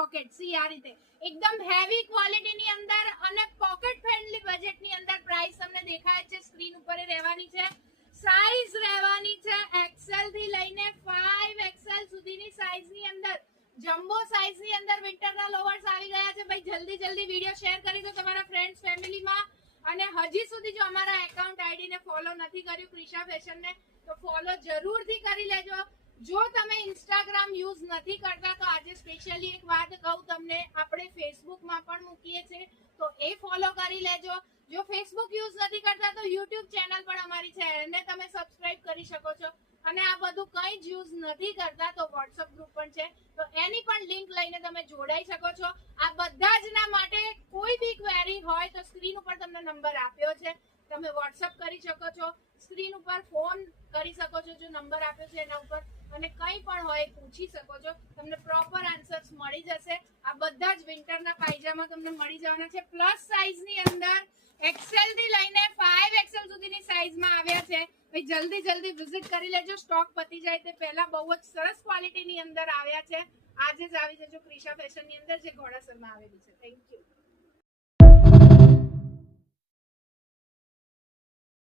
Pocket. C આ રીતે એકદમ હેવી ક્વોલિટી ની અંદર અને પોકેટ ફ્રેન્ડલી બજેટ ની અંદર પ્રાઇસ તમને દેખાય છે સ્ક્રીન ઉપર રહેવાની છે. સાઈઝ રહેવાની છે એક્સેલ થી લઈને 5XL સુધીની સાઈઝ ની અંદર. જમ્બો સાઈઝ ની અંદર વિન્ટરના લોવર્સ આવી ગયા છે. ભાઈ જલ્દી વિડિયો શેર કરી દો તમારા ફ્રેન્ડ્સ ફેમિલીમાં. અને હજી સુધી જો અમારા એકાઉન્ટ આઈડી ને ફોલો નથી કર્યું ક્રિશા ફેશન ને, તો ફોલો જરૂરથી કરી લેજો. જો તમે ઇન્સ્ટાગ્રામ યુઝ નથી કરતા તો આજે સ્પેશિયલી એક વાત કહું તમને, આપણે ફેસબુકમાં પણ મૂકીએ છીએ તો એ ફોલો કરી લેજો. જો ફેસબુક યુઝ નથી કરતા તો યુટ્યુબ ચેનલ પણ અમારી છે, એને તમે સબસ્ક્રાઇબ કરી શકો છો. અને આ બધું કંઈ જ યુઝ નથી કરતા તો વોટ્સઅપ ગ્રુપ પણ છે, તો એની પણ લિંક લઈને તમે જોડાઈ શકો છો. આ બધા જ ના માટે કોઈ બી ક્વેરી હોય તો સ્ક્રીન ઉપર તમને નંબર આપ્યો છે, તમે વોટ્સઅપ કરી શકો છો, સ્ક્રીન ઉપર ફોન કરી શકો છો જો નંબર આપ્યો છે એના ઉપર, અને કંઈ પણ હોય પૂછી શકો છો. તમને પ્રોપર આન્સર્સ મળી જશે. આ બધા જ વિન્ટરના પાયજામા તમને મળી જવાના છે પ્લસ સાઈઝની અંદર. એક્સેલ થી લઈને 5XL સુધીની સાઈઝમાં આવ્યા છે. ભાઈ જલ્દી વિઝિટ કરી લેજો. સ્ટોક પતી જાય તે પહેલા. બહુ જ સરસ ક્વોલિટીની અંદર આવ્યા છે. આજે જ આવી જજો ક્રિશા ફેશનની અંદર જે ઘોડાસરમાં આવેલી છે. Thank you.